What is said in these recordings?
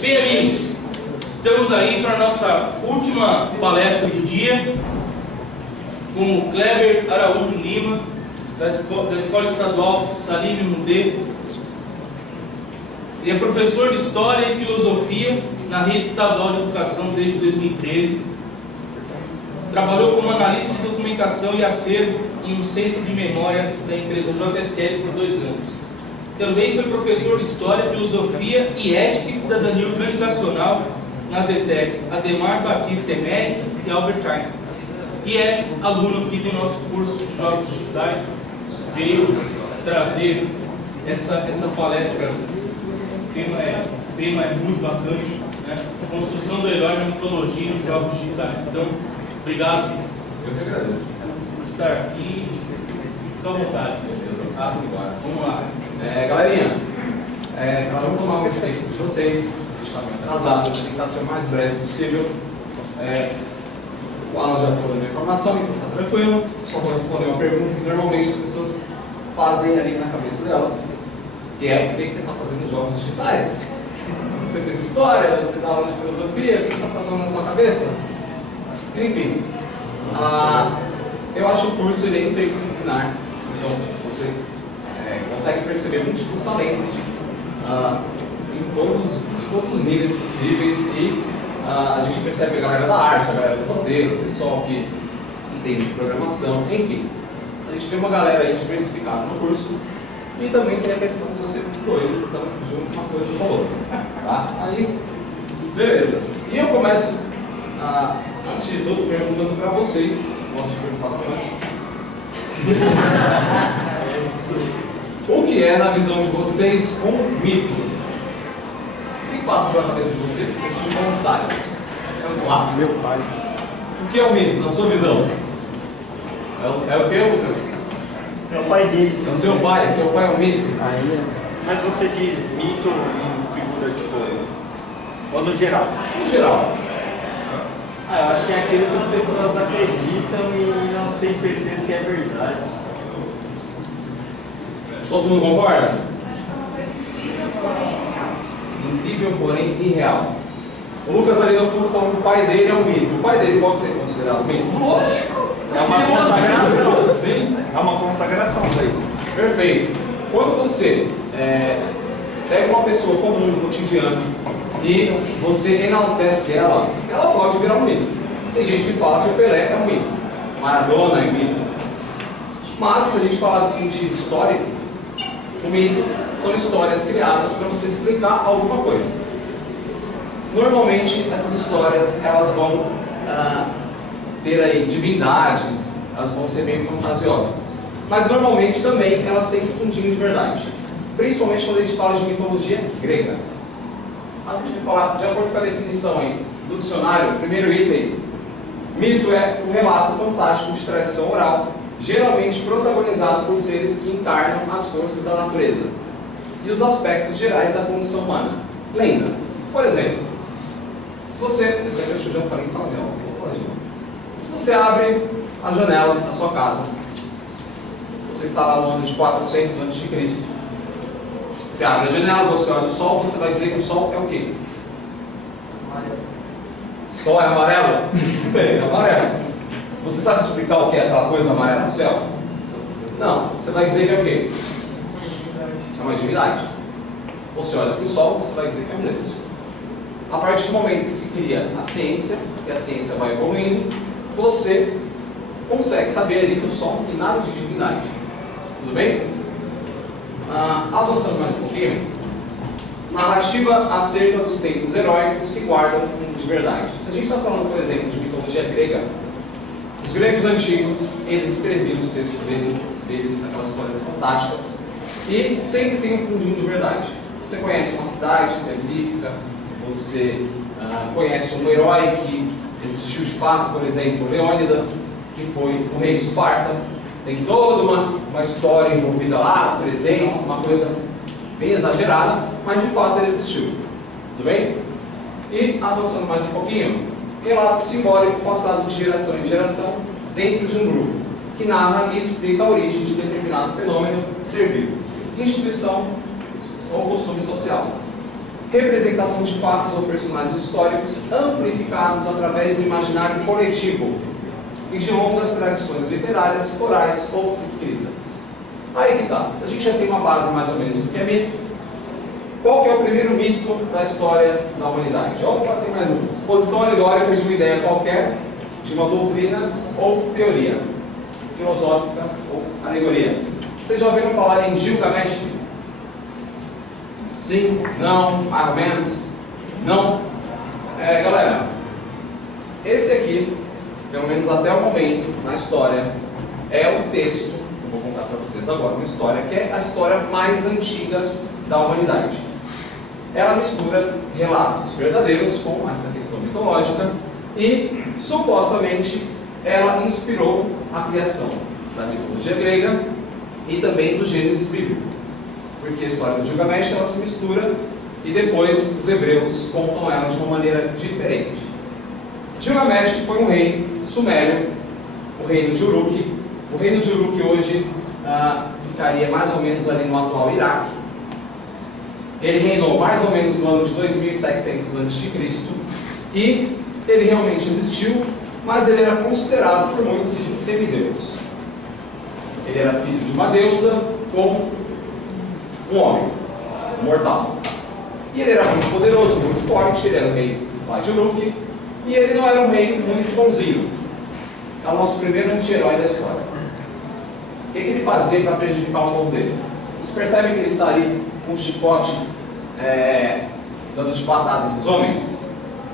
Bem, amigos, estamos aí para a nossa última palestra do dia com o Kleber Araújo Lima, da Escola Estadual Salim Mudê. Ele é professor de História e Filosofia na Rede Estadual de Educação desde 2013. Trabalhou como analista de documentação e acervo em um centro de memória da empresa JSL por 2 anos. Também foi professor de História, Filosofia e Ética e Cidadania Organizacional nas ETECs Ademar Batista Eméritas e Albert Einstein. E é aluno aqui do nosso curso de Jogos Digitais. Veio trazer essa palestra. O tema é muito bacana, né? Construção do herói na mitologia dos Jogos Digitais. Então, obrigado. Eu que agradeço por estar aqui. Fica à vontade. Vamos lá. Galerinha, nós vamos tomar muito tempo de vocês. A gente está meio atrasado, vou tentar ser o mais breve possível. O Alan já falou da minha informação, então está tranquilo. Só vou responder uma pergunta que normalmente as pessoas fazem ali na cabeça delas, que é: por que você está fazendo jogos digitais? Você fez história, você dá aula de filosofia, o que está passando na sua cabeça? Enfim, eu acho que o curso ele é interdisciplinar, então você consegue perceber múltiplos talentos em todos os níveis possíveis, e a gente percebe a galera da arte, a galera do roteiro, o pessoal que entende de programação, enfim. A gente vê uma galera aí diversificada no curso, e também tem a questão de você muito doido, então junto uma coisa com a outra, tá? Aí, beleza. E eu começo, antes de tudo, perguntando para vocês, gosto de perguntar bastante, o que é, na visão de vocês, um mito? O que passa pela cabeça de vocês? Preciso de voluntários. Meu pai. O que é um mito, na sua visão? É o que, Lucas? É o pai dele. É o seu pai? Seu pai é um mito? Mas você diz mito em figura, tipo, ou no geral? No geral. Eu acho que é aquilo que as pessoas acreditam e não têm certeza que é verdade. Todo mundo concorda? Incrível, porém irreal. O Lucas ali no fundo falou que o pai dele é um mito. O pai dele pode ser considerado um mito? Lógico! É uma consagração. Sim. É uma consagração daí. Perfeito. Quando você pega uma pessoa comum no cotidiano e você enaltece ela pode virar um mito. Tem gente que fala que o Pelé é um mito, Maradona é um mito. Mas, se a gente falar do sentido histórico, o mito são histórias criadas para você explicar alguma coisa. Normalmente, essas histórias elas vão ter aí divindades, elas vão ser bem fantasiosas. Mas, normalmente, também elas têm um fundinho de verdade. Principalmente quando a gente fala de mitologia grega. Mas a gente vai falar, de acordo com a definição aí do dicionário, primeiro item: mito é um relato fantástico de tradição oral, geralmente protagonizado por seres que encarnam as forças da natureza e os aspectos gerais da condição humana. Lenda. Por exemplo, se você... Eu já falei em sala de aula, vou falar de novo. Se você abre a janela da sua casa, você está lá no ano de 400 a.C., você abre a janela, você olha o sol, você vai dizer que o sol é o quê? O sol é amarelo? Bem, é amarelo. Você sabe explicar o que é aquela coisa amarela no céu? Não. Você vai dizer que é o quê? É uma divindade. Você olha para o sol, você vai dizer que é um Deus. A partir do momento que se cria a ciência, que a ciência vai evoluindo, você consegue saber ali que o sol não tem nada de divindade. Tudo bem? Avançando mais um pouquinho, narrativa acerca dos tempos heróicos que guardam um fundo de verdade. Se a gente está falando, por exemplo, de mitologia grega, os gregos antigos, eles escreviam os textos deles, aquelas histórias fantásticas, e sempre tem um fundinho de verdade. Você conhece uma cidade específica, você conhece um herói que existiu de fato, por exemplo, Leônidas, que foi o rei de Esparta. Tem toda uma história envolvida lá, 300, uma coisa bem exagerada, mas de fato ele existiu. Tudo bem? E avançando mais um pouquinho, relato simbólico passado de geração em geração dentro de um grupo, que narra e explica a origem de determinado fenômeno ser vivo, instituição ou costume social. representação de fatos ou personagens históricos amplificados através do imaginário coletivo e de longas tradições literárias, orais ou escritas. Aí que tá. Se a gente já tem uma base mais ou menos do que é mito, qual que é o primeiro mito da história da humanidade? Opa, tem mais um. Exposição alegórica de uma ideia qualquer, de uma doutrina ou teoria filosófica ou alegoria. Vocês já ouviram falar em Gilgamesh? Sim? Não? Mais ou menos? Não? Galera, esse aqui, pelo menos até o momento, na história, é o texto, eu vou contar para vocês agora, uma história que é a história mais antiga da humanidade. Ela mistura relatos verdadeiros com essa questão mitológica e, supostamente, ela inspirou a criação da mitologia grega e também do Gênesis bíblico. Porque a história do Gilgamesh ela se mistura e depois os hebreus contam ela de uma maneira diferente. Gilgamesh foi um rei sumério, o reino de Uruk. O reino de Uruk hoje ficaria mais ou menos ali no atual Iraque. Ele reinou mais ou menos no ano de 2700 a.C. e ele realmente existiu, mas ele era considerado por muitos um semideus. Ele era filho de uma deusa com um homem, um mortal. E ele era muito poderoso, muito forte, ele era o rei lá de Uruk, e ele não era um rei muito bonzinho. É o nosso primeiro anti-herói da história. O que ele fazia para prejudicar o povo dele? Vocês percebem que ele está ali com um chicote dando chibatadas nos homens?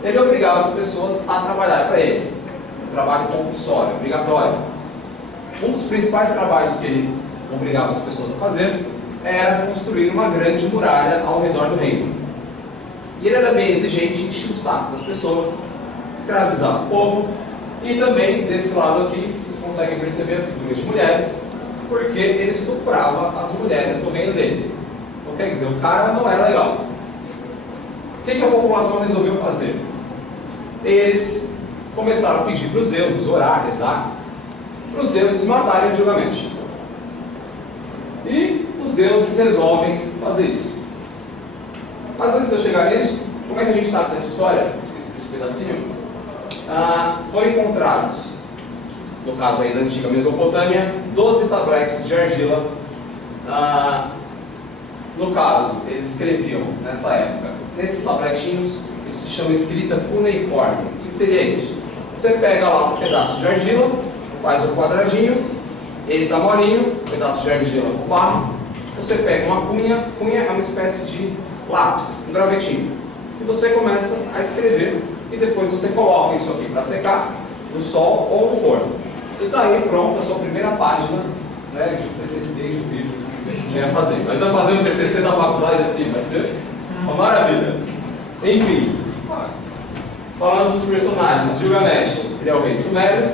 Ele obrigava as pessoas a trabalhar para ele. Um trabalho compulsório, obrigatório. Um dos principais trabalhos que ele obrigava as pessoas a fazer era construir uma grande muralha ao redor do reino. E ele era bem exigente, enchia o saco das pessoas, escravizava o povo, e também, desse lado aqui, vocês conseguem perceber a figura de mulheres, porque ele estuprava as mulheres do reino dele. Então, quer dizer, o cara não era legal. O que a população resolveu fazer? Eles começaram a pedir para os deuses, orar, rezar, para os deuses matarem o Gilgamesh. E os deuses resolvem fazer isso. Mas antes de eu chegar nisso, como é que a gente sabe dessa história? Esqueci desse pedacinho. Foram encontrados, no caso aí da antiga Mesopotâmia, 12 tabletes de argila. No caso, eles escreviam nessa época, nesses tabletinhos, isso se chama escrita cuneiforme. O que seria isso? Você pega lá um pedaço de argila, faz um quadradinho, ele está molinho, um pedaço de argila com barro. Você pega uma cunha é uma espécie de lápis, um gravetinho, e você começa a escrever, e depois você coloca isso aqui para secar no sol ou no forno. E está aí pronto a sua primeira página, né, de um TCC de um livro que você quer fazer. Mas já fazendo o TCC da faculdade assim, vai ser uma maravilha. Enfim, falando dos personagens, Gilgamesh, ele é o rei sumério,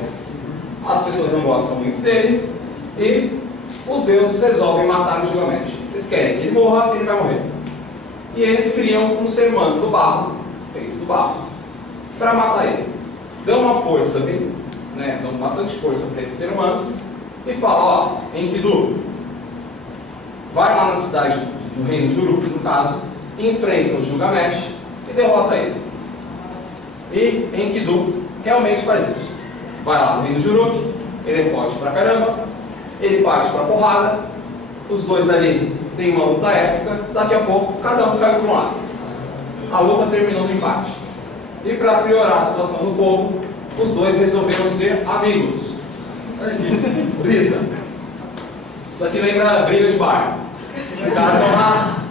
as pessoas não gostam muito dele, e os deuses resolvem matar o Gilgamesh. Vocês querem que ele morra, ele vai morrer. E eles criam um ser humano do barro, feito do barro, para matar ele. Dão uma força, dão bastante força para esse ser humano, e falam, ó, Enkidu, vai lá na cidade do reino de Uruk, no caso, enfrenta o Gilgamesh e derrota ele. E Enkidu realmente faz isso. Vai lá no reino de Uruk, ele é forte pra caramba, ele parte pra porrada, os dois ali tem uma luta épica, daqui a pouco cada um cai para um lado. A luta terminou no empate. E para piorar a situação do povo, os dois resolveram ser amigos. Brisa. Isso aqui lembra briga de bar. Os caras estão lá,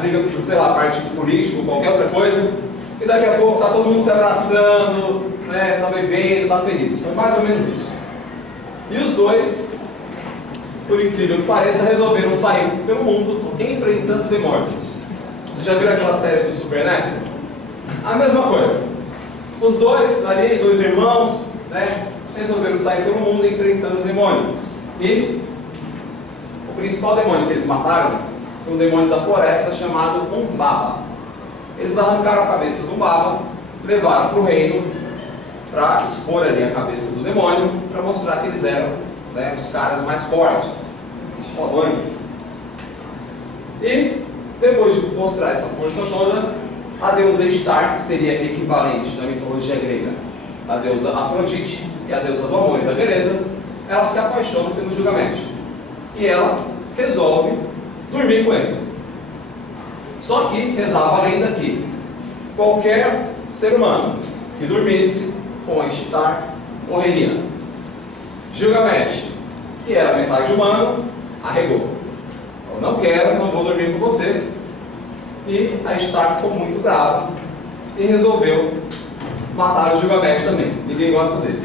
briga por, sei lá, partido político, qualquer outra coisa, e daqui a pouco está todo mundo se abraçando, está bebendo, está feliz. Foi mais ou menos isso. E os dois, por incrível que pareça, resolveram sair pelo mundo enfrentando demônios. Você já viu aquela série do Supernatural? A mesma coisa. Os dois ali, dois irmãos, resolveram sair pelo mundo enfrentando demônios. E o principal demônio que eles mataram foi um demônio da floresta chamado Umbaba. Eles arrancaram a cabeça do Umbaba, levaram para o reino para expor ali a cabeça do demônio, para mostrar que eles eram os caras mais fortes, os fodões. E depois de mostrar essa força toda, A deusa Ishtar, que seria equivalente na mitologia grega à deusa Afrodite e a deusa do amor e da beleza, ela se apaixona pelo Gilgamesh. E ela resolve dormir com ele. Só que rezava a lenda que qualquer ser humano que dormisse com a Ishtar morreria. Gilgamesh, que era metade humano, arregou. Falou, não quero, não vou dormir com você. E a Ishtar ficou muito brava e resolveu matar o Gilgamesh também. Ninguém gosta dele.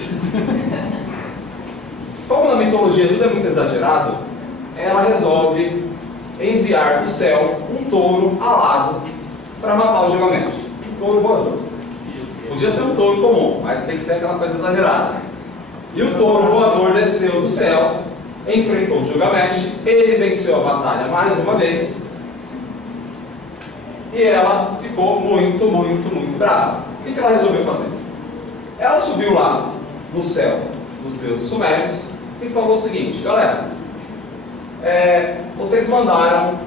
Como na mitologia tudo é muito exagerado, ela resolve enviar do céu um touro alado para matar o Gilgamesh. Um touro voador. Podia ser um touro comum, mas tem que ser aquela coisa exagerada. E o touro voador desceu do céu, enfrentou o Gilgamesh, ele venceu a batalha mais uma vez, e ela ficou muito, muito, muito brava. O que ela resolveu fazer? Ela subiu lá no céu dos deuses sumérios e falou o seguinte: galera, vocês mandaram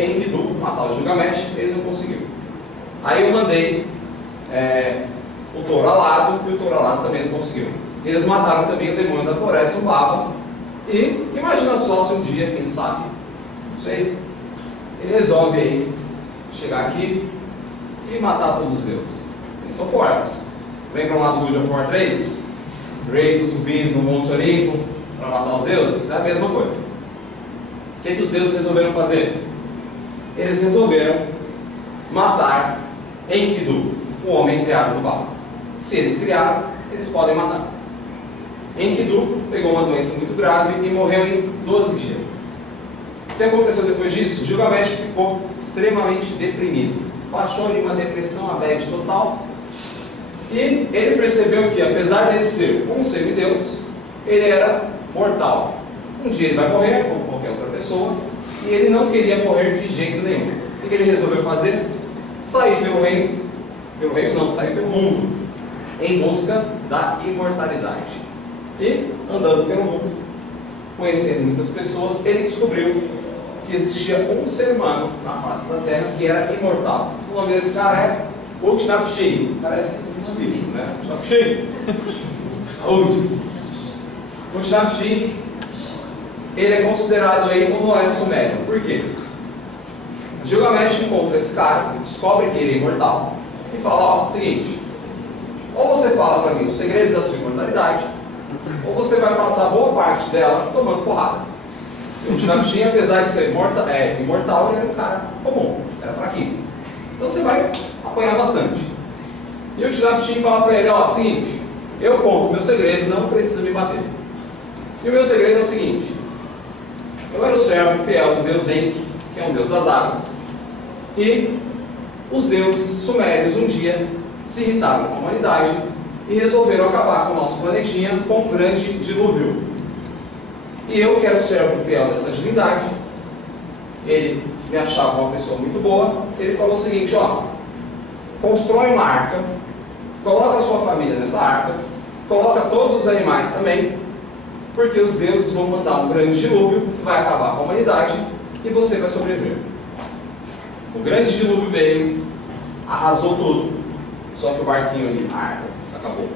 Enkidu matar o Gilgamesh, ele não conseguiu. Aí eu mandei o touro alado e o touro alado também não conseguiu. Eles mataram também o demônio da floresta, o Baba. E imagina só se um dia, quem sabe, não sei, ele resolve aí chegar aqui e matar todos os deuses. Eles são fortes. Lembram lá do God of War 3? Kratos subindo no Monte Olimpo para matar os deuses? É a mesma coisa. O que os deuses resolveram fazer? Eles resolveram matar Enkidu, o homem criado do Baba. Se eles criaram, eles podem matar. Enkidu pegou uma doença muito grave e morreu em 12 dias. O que aconteceu depois disso? Gilgamesh ficou extremamente deprimido. Baixou ali uma depressão, a bad total. E ele percebeu que, apesar de ele ser um semideus, ele era mortal. Um dia ele vai morrer, como qualquer outra pessoa, e ele não queria morrer de jeito nenhum. O que ele resolveu fazer? Sair pelo reino não, sair pelo mundo, em busca da imortalidade. E, andando pelo mundo, conhecendo muitas pessoas, ele descobriu que existia um ser humano na face da Terra que era imortal. O nome desse cara é Utnapishtim. Parece um espírito, né? Utnapishtim. Saúde. Utnapishtim, ele é considerado aí como Noé sumério. Por quê? Gilgamesh encontra esse cara, descobre que ele é imortal e fala, ó, seguinte, ou você fala para mim o segredo da sua imortalidade, ou você vai passar boa parte dela tomando porrada. O Utnapishtim, apesar de ser imortal, ele era um cara comum, era fraquinho. Então você vai apanhar bastante. E o Utnapishtim fala para ele, ó, seguinte, eu conto o meu segredo, não precisa me bater. E o meu segredo é o seguinte, eu era o servo fiel do deus Enki, que é um deus das águas, e os deuses sumérios um dia se irritaram com a humanidade e resolveram acabar com o nosso planetinha com um grande dilúvio. E eu, que era o servo fiel dessa divindade, ele me achava uma pessoa muito boa, ele falou o seguinte, ó, constrói uma arca, coloca a sua família nessa arca, coloca todos os animais também, porque os deuses vão mandar um grande dilúvio que vai acabar com a humanidade e você vai sobreviver. O grande dilúvio veio, arrasou tudo, só que o barquinho ali, a arca, acabou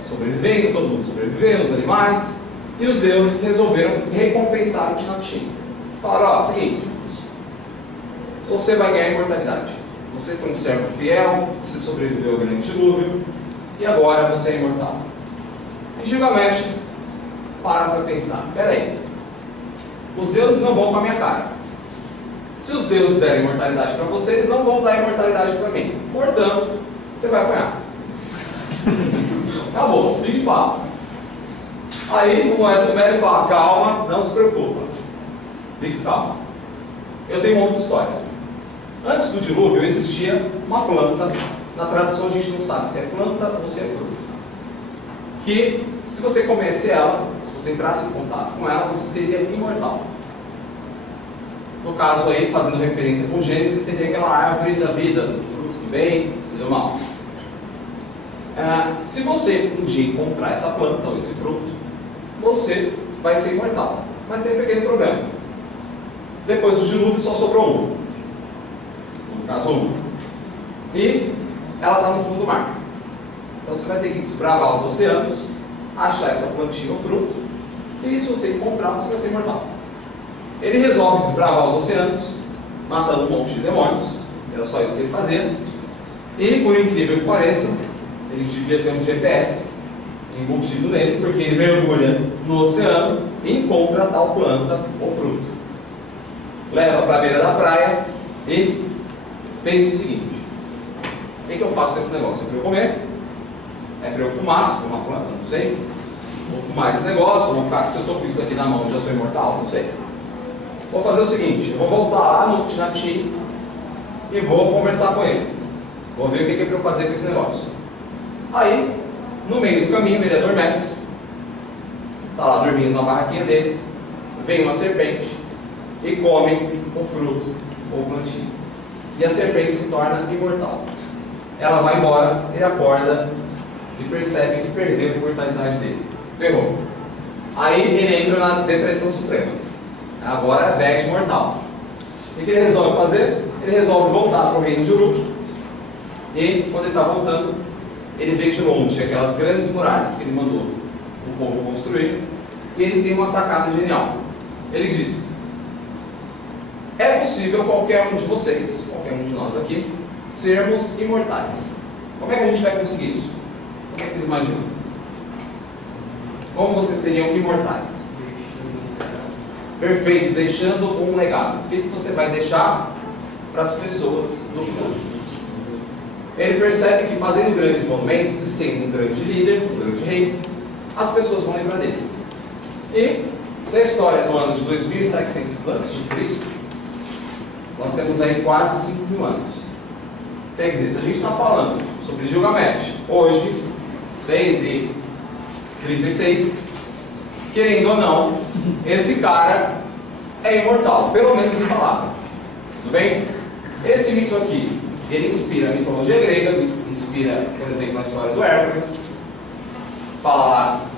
sobrevivendo, todo mundo sobreviveu, os animais, e os deuses resolveram recompensar o Utnapishtim. Falaram, ó, seguinte, você vai ganhar imortalidade. Você foi um servo fiel, você sobreviveu ao grande dilúvio, e agora você é imortal. E Gilgamesh para pensar, peraí, os deuses não vão com a minha cara. Se os deuses derem imortalidade para você, eles não vão dar imortalidade para mim. Portanto, você vai apanhar. Acabou, fim de papo. Aí o Noé sumério fala, calma, não se preocupa. Fique calmo. Eu tenho uma outra história. Antes do dilúvio existia uma planta, na tradição a gente não sabe se é planta ou se é fruta, que se você comesse ela, se você entrasse em contato com ela, você seria imortal. No caso aí, fazendo referência com Gênesis, seria aquela árvore da vida, do fruto do bem e do mal. Se você um dia encontrar essa planta ou esse fruto, você vai ser imortal. Mas tem um pequeno problema. Depois do dilúvio só sobrou um. No caso, um. e ela está no fundo do mar. Então você vai ter que desbravar os oceanos, achar essa plantinha ou fruto, e se você encontrar, você vai ser imortal. Ele resolve desbravar os oceanos, matando um monte de demônios, era só isso que ele fazia, e por incrível que pareça, ele devia ter um GPS embutido nele, porque ele mergulha no oceano e encontra a tal planta ou fruto. Leva para a beira da praia e pensa o seguinte: o que eu faço com esse negócio? É para eu comer? É para eu fumar? Se fumar planta, não sei. Vou fumar esse negócio, vou ficar, se eu estou com isso aqui na mão, já sou imortal? Não sei. Vou fazer o seguinte: eu vou voltar lá no Tinapi e vou conversar com ele. Vou ver o que é para eu fazer com esse negócio. Aí, no meio do caminho, ele adormece, está lá dormindo na barraquinha dele, vem uma serpente e come o fruto ou plantinha. E a serpente se torna imortal. Ela vai embora, ele acorda e percebe que perdeu a imortalidade dele. Ferrou. Aí ele entra na depressão suprema. Agora é bad mortal. O que ele resolve fazer? Ele resolve voltar para o reino de Uruk. E quando ele está voltando, ele vê de longe aquelas grandes muralhas que ele mandou o povo construir. E ele tem uma sacada genial. Ele diz: é possível qualquer um de vocês, qualquer um de nós aqui, sermos imortais. Como é que a gente vai conseguir isso? Como é que vocês imaginam? Como vocês seriam imortais? Perfeito, deixando um legado. O que você vai deixar para as pessoas do futuro? Ele percebe que fazendo grandes monumentos e sendo um grande líder, um grande rei, as pessoas vão lembrar dele. E essa é a história do ano de 2700 a.C., nós temos aí quase 5.000 anos. Quer dizer, se a gente está falando sobre Gilgamesh hoje, 6:36, querendo ou não, esse cara é imortal, pelo menos em palavras. Tudo bem? Esse mito aqui, ele inspira a mitologia grega, inspira, por exemplo, a história do Hércules,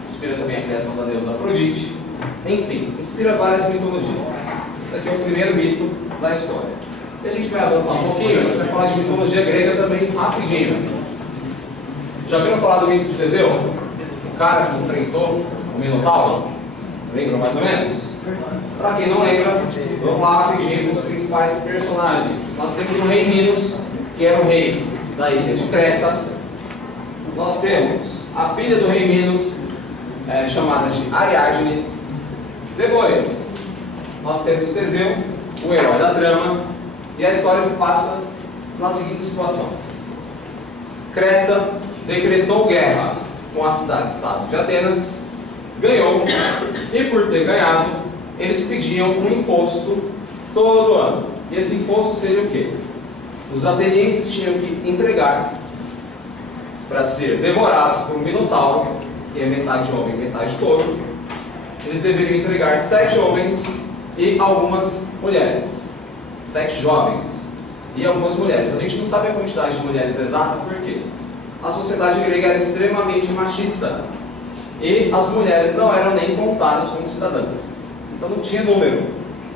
inspira também a criação da deusa Afrodite, enfim, inspira várias mitologias. Esse aqui é o primeiro mito da história. E a gente vai avançar um pouquinho, a gente vai falar de mitologia grega também rapidinho. Já viram falar do mito de Teseu? O cara que enfrentou o Minotauro? Lembram mais ou menos? Para quem não lembra, vamos lá rapidinho com os principais personagens. Nós temos o rei Minos, que era o rei da ilha de Creta. Nós temos a filha do rei Minos, chamada de Ariadne. Depois, nós temos Teseu, o herói da trama, e a história se passa na seguinte situação: Creta decretou guerra com a cidade-estado de Atenas, ganhou, e por ter ganhado, eles pediam um imposto todo ano. E esse imposto seria o quê? Os atenienses tinham que entregar, para ser devorados por um minotauro, que é metade homem e metade touro, eles deveriam entregar 7 homens e algumas mulheres. 7 jovens e algumas mulheres. A gente não sabe a quantidade de mulheres exata, por quê? A sociedade grega era extremamente machista e as mulheres não eram nem contadas como cidadãs. Então não tinha número.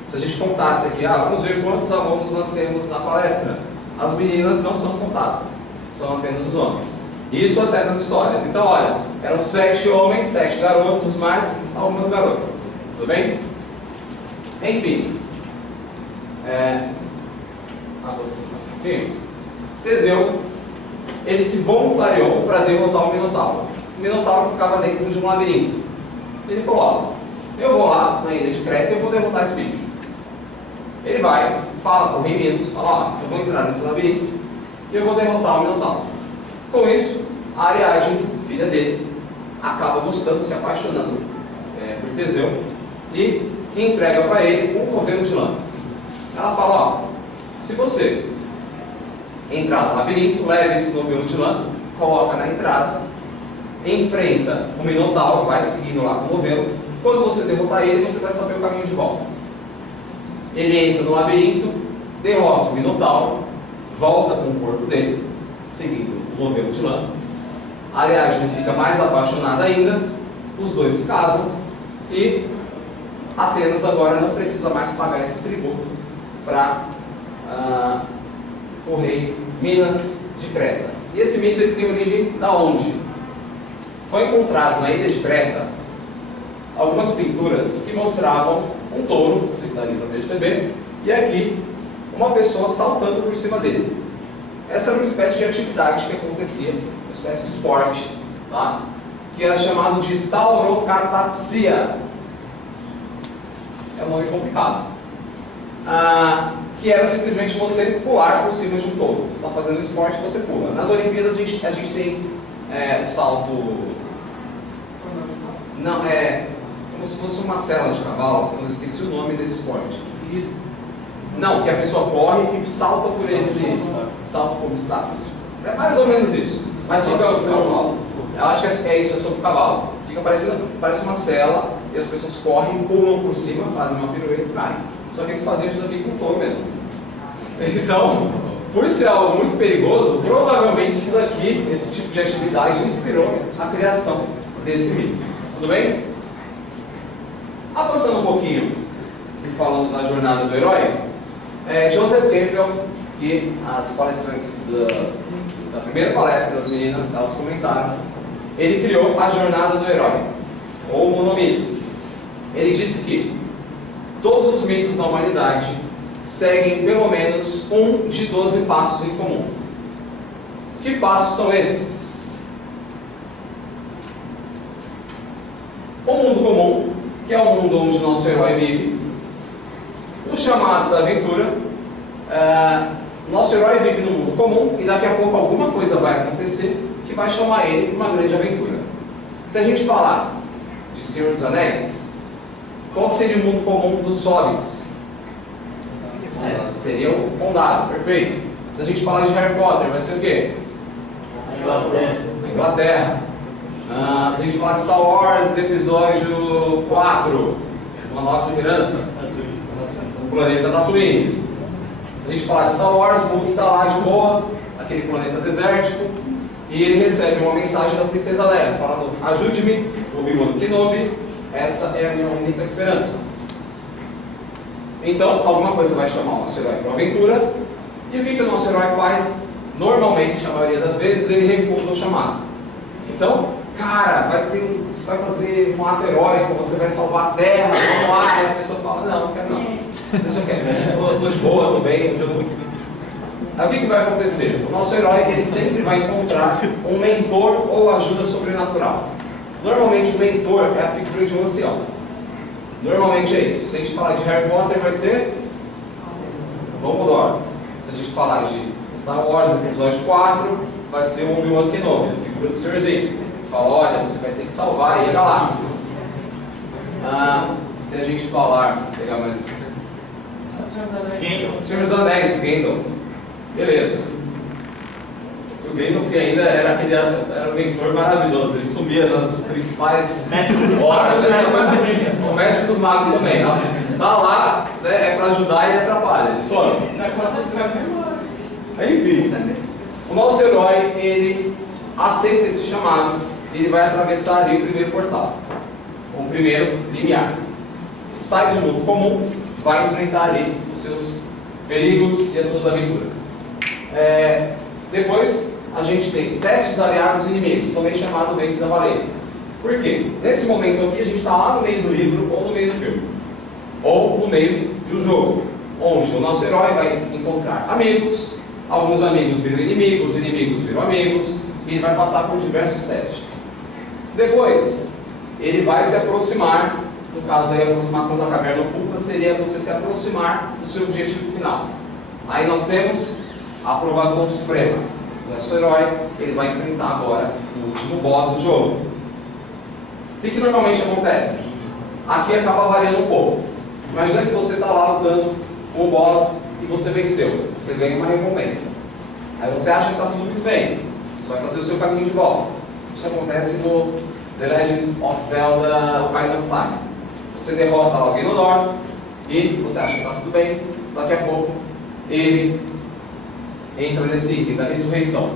Se a gente contasse aqui, vamos ver quantos alunos nós temos na palestra. As meninas não são contadas, são apenas os homens. Isso até nas histórias. Então, olha, eram 7 homens, 7 garotos, mais algumas garotas. Tudo bem? Enfim. Teseu, ele se voluntariou para derrotar o Minotauro. O Minotauro ficava dentro de um labirinto. Ele falou: eu vou lá na ilha de Creta e eu vou derrotar esse bicho. Ele vai, fala com o rei Minos, fala: eu vou entrar nesse labirinto e eu vou derrotar o Minotauro. Com isso, a Ariadne, filha dele, acaba gostando, se apaixonando por Teseu e entrega para ele um novelo de lã. Ela fala: se você entrar no labirinto, leve esse novelo de lã, coloca na entrada, enfrenta o Minotauro, vai seguindo lá com o novelo. Quando você derrotar ele, você vai saber o caminho de volta. Ele entra no labirinto, derrota o Minotauro, volta com o corpo dele, seguindo o novelo de lã. A Ariadne fica mais apaixonada ainda, os dois se casam e Atenas agora não precisa mais pagar esse tributo para o rei Minas de Creta. E esse mito ele tem origem da onde? Foi encontrado na ilha de Creta algumas pinturas que mostravam um touro, vocês dariam para perceber, e aqui uma pessoa saltando por cima dele. Essa era uma espécie de atividade que acontecia, uma espécie de esporte, tá? Que era chamado de taurocatapsia. É um nome complicado. Que era simplesmente você pular por cima de um touro. Você está fazendo esporte, você pula. Nas Olimpíadas a gente tem o salto... Não, é como se fosse uma sela de cavalo, eu não esqueci o nome desse esporte. Não, que a pessoa corre e salta por esse... Salto por obstáculos. É mais ou menos isso. Mas fica... Eu acho que é isso, é sobre o cavalo. Fica parece uma cela e as pessoas correm, pulam por cima, fazem uma pirueta e caem. Só que eles faziam isso daqui com o touro mesmo. Então, por ser algo muito perigoso, provavelmente isso daqui, esse tipo de atividade, inspirou a criação desse mito. Tudo bem? Avançando um pouquinho e falando da jornada do herói, Joseph Campbell, que as palestrantes da primeira palestra das meninas, elas comentaram, ele criou a jornada do herói, ou monomito. Ele disse que todos os mitos da humanidade seguem pelo menos um de 12 passos em comum. Que passos são esses? O mundo comum, que é o mundo onde nosso herói vive. O chamado da aventura. Nosso herói vive no mundo comum e daqui a pouco alguma coisa vai acontecer que vai chamar ele para uma grande aventura. Se a gente falar de Senhor dos Anéis, qual seria o mundo comum dos hobbits? Seria o condado, perfeito. Se a gente falar de Harry Potter, vai ser o quê? A Inglaterra. Se a gente falar de Star Wars, episódio 4, Uma Nova Esperança, o planeta Tatooine. Se a gente falar de Star Wars, o Luke está lá de boa, aquele planeta desértico, e ele recebe uma mensagem da Princesa Leia, falando: ajude-me, Obi-Wan Kenobi, essa é a minha única esperança. Então, alguma coisa vai chamar o nosso herói para uma aventura, e o que o nosso herói faz? Normalmente, a maioria das vezes, ele recusa o chamado. Então, cara, você vai fazer um ato heróico, você vai salvar a Terra, vamos lá, e a pessoa fala: não quero não. Deixa quieto, estou de boa, estou bem, Aí o que vai acontecer? O nosso herói, ele sempre vai encontrar um mentor ou ajuda sobrenatural. Normalmente o mentor é a figura de um ancião. Normalmente é isso. Se a gente falar de Harry Potter, vai ser Dumbledore. Se a gente falar de Star Wars, episódio 4, vai ser o Obi-Wan Kenobi, a figura do Senhorzinho. Fala: olha, você vai ter que salvar aí a galáxia. Se a gente falar, pegar mais... Senhor dos Anéis, o Gandalf. Beleza. O Gandalf ainda era um mentor maravilhoso. Ele sumia nas principais horas. O mestre dos magos também. Tá lá, né, é para ajudar e ele atrapalha. Ele some. Enfim, o nosso herói, ele aceita esse chamado. Ele vai atravessar ali o primeiro portal, o primeiro limiar. Sai do mundo comum, vai enfrentar ali os seus perigos e as suas aventuras. Depois a gente tem testes aliados e inimigos, também chamado vento da baleia. Por quê? Nesse momento aqui a gente está lá no meio do livro ou no meio do filme, ou no meio de um jogo, onde o nosso herói vai encontrar amigos, alguns amigos viram inimigos, inimigos viram amigos, e ele vai passar por diversos testes. Depois ele vai se aproximar. No caso aí, a aproximação da caverna oculta seria você se aproximar do seu objetivo final. Aí nós temos a aprovação suprema. O nosso herói, ele vai enfrentar agora o último boss do jogo. O que normalmente acontece? Aqui acaba variando um pouco. Imagina que você está lá lutando com o boss e você venceu. Você ganha uma recompensa. Aí você acha que está tudo muito bem. Você vai fazer o seu caminho de volta. Isso acontece no The Legend of Zelda Ocarina of Time. Você derrota lá o Ganondorf e você acha que está tudo bem. Daqui a pouco ele entra nesse item da ressurreição.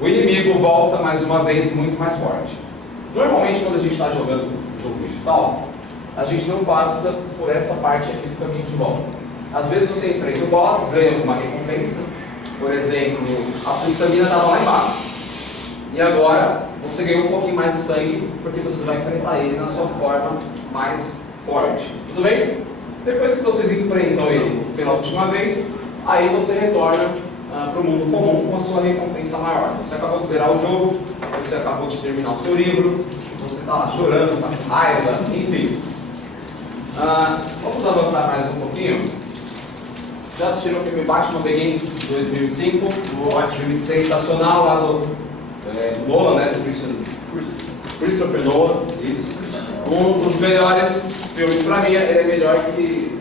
O inimigo volta mais uma vez muito mais forte. Normalmente quando a gente está jogando jogo digital, a gente não passa por essa parte aqui do caminho de volta. Às vezes você enfrenta o boss, ganha alguma recompensa. Por exemplo, a sua estamina estava lá embaixo. E agora você ganhou um pouquinho mais de sangue, porque você vai enfrentar ele na sua forma mais forte. Tudo bem? Depois que vocês enfrentam ele pela última vez, aí você retorna para o mundo comum com a sua recompensa maior. Você acabou de zerar o jogo, você acabou de terminar o seu livro, você está lá chorando, está com raiva, enfim. Vamos avançar mais um pouquinho. Já assistiram o filme Batman Begins de 2005? Um filme sensacional lá do Nolan, né? Do Christopher Nolan, isso. Um dos melhores filmes para mim, ele é melhor que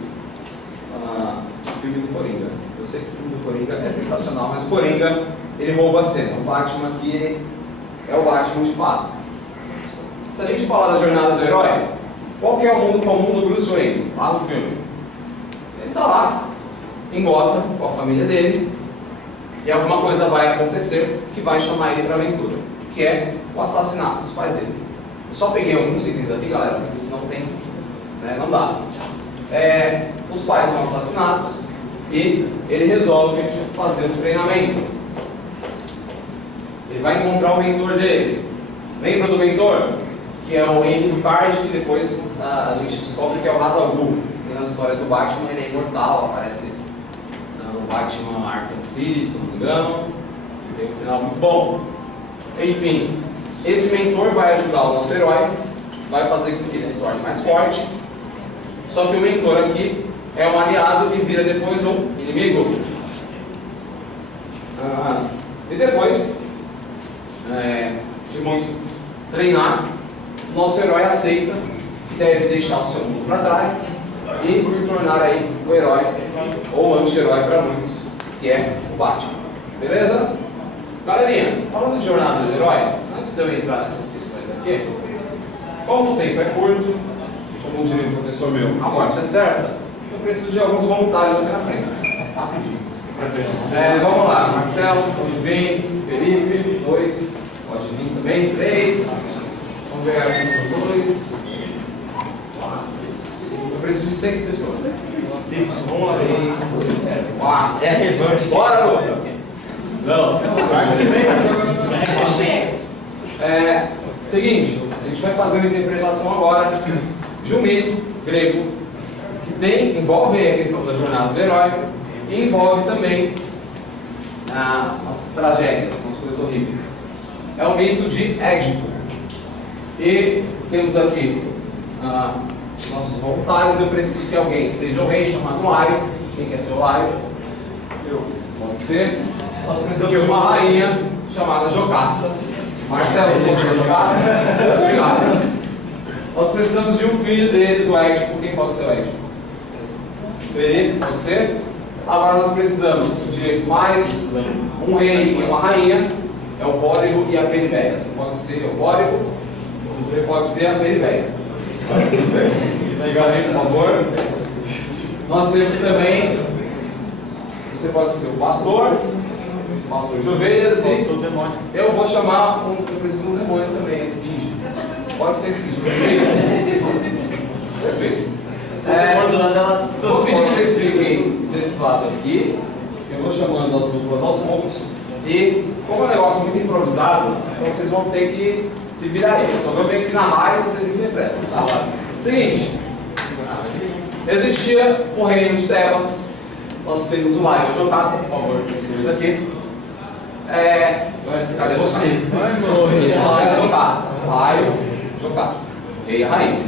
o filme do Coringa. Eu sei que o filme do Coringa é sensacional, mas o Coringa, ele rouba a cena. O Batman aqui, ele é o Batman de fato. Se a gente falar da jornada do herói, qual que é o mundo comum do Bruce Wayne, lá no filme? Ele está lá, em Gotham, com a família dele, e alguma coisa vai acontecer que vai chamar ele para a aventura, que é o assassinato dos pais dele. Eu só peguei alguns itens aqui, galera, porque senão tem, não dá. Os pais são assassinados e ele resolve fazer um treinamento. Ele vai encontrar o mentor dele. Lembra do mentor? Que é o Henry Ducard, que depois a gente descobre que é o Ra's al Ghul. E nas histórias do Batman ele é imortal, aparece no Batman Arkham City, se não me engano, e tem um final muito bom. Enfim, esse mentor vai ajudar o nosso herói, vai fazer com que ele se torne mais forte, só que o mentor aqui é um aliado e vira depois um inimigo. E depois de muito treinar, nosso herói aceita que deve deixar o seu mundo para trás e se tornar aí o herói ou anti-herói para muitos, que é o Batman. Beleza? Galerinha, falando de jornada do herói, antes de eu entrar nessas questões aqui, como o tempo é curto, como diria o professor meu, a morte é certa, eu preciso de alguns voluntários aqui na frente. Rapidinho. Vamos lá, Marcelo, pode vir, Felipe, 2, pode vir também, 3. Vamos ver aqui, são 2, 4, 5. Eu preciso de 6 pessoas. 6 pessoas. 1, 3, 4. É a revanche. Bora, Lucas! Não. Seguinte, a gente vai fazer uma interpretação agora de um mito grego que envolve a questão da jornada do herói e envolve também as tragédias, as coisas horríveis. É o mito de Édipo. E temos aqui nossos voluntários. Eu preciso que alguém seja o rei chamado Laio. Quem quer ser o Laio? Eu. Pode ser. Nós precisamos de uma rainha chamada Jocasta. Marcelo, você pode ser Jocasta? Obrigado. Nós precisamos de um filho deles, o Édipo. Quem pode ser o Édipo? Felipe, pode ser? Agora nós precisamos de mais um rei e uma rainha. É o Bórigo e a Peribeia. Você pode ser o Bórigo, você pode ser a Peribeia. Por favor. Nós temos também, você pode ser o pastor de ovelhas, e eu vou chamar, eu preciso de um demônio também, esfinge. Pode ser esfinge, perfeito. Vou pedir que vocês fiquem desse lado aqui, eu vou chamando as duplas aos poucos, e como é um negócio muito improvisado, então vocês vão ter que se virar aí. Eu só vou ver aqui na rádio e vocês interpretam, tá? Seguinte, existia o reino de Tebas, nós temos o Laio e o Jocasta, por favor, os dois aqui. Cadê você? Laio e Jocasta. Laio e Jocasta. Rei e a rainha.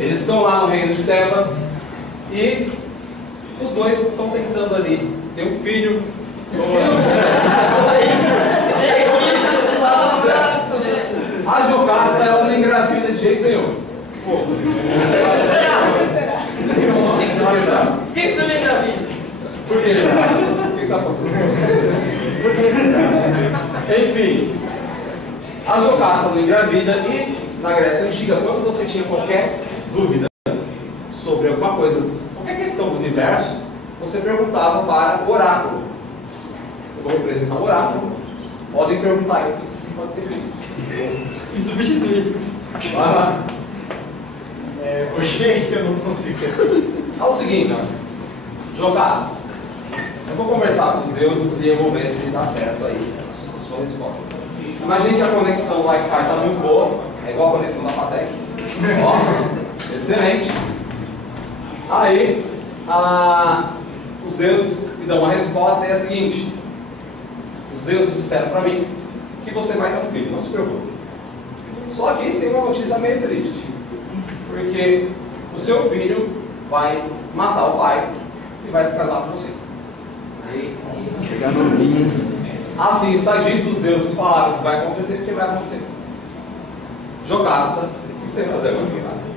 Eles estão lá no reino de Tebas e os dois estão tentando ali ter um filho. A Jocasta ela não engravida de jeito nenhum. Será? Quem se lembra da vida? Por que, Jocasta? O que está acontecendo? Enfim, a Jocasta não engravida e na Grécia Antiga, quando você tinha qualquer dúvida sobre alguma coisa, qualquer questão do universo, você perguntava para o oráculo. Eu vou representar o oráculo. Podem perguntar aí o que vocês podem ter feito. Me substituir. Vai lá. Por que eu não consigo? É o seguinte, Jocasta, Eu vou conversar com os deuses e eu vou ver se dá certo aí a sua resposta. Imagine que a conexão Wi-Fi está muito boa, é igual a conexão da FATEC. Ó, excelente. Aí, os deuses me dão uma resposta e é a seguinte: os deuses disseram para mim que você vai ter um filho, não se preocupe. Só que tem uma notícia meio triste, porque o seu filho vai matar o pai e vai se casar com você. Assim está dito, os deuses falaram que vai acontecer, porque vai acontecer. Jocasta, o que você vai fazer agora, Jocasta?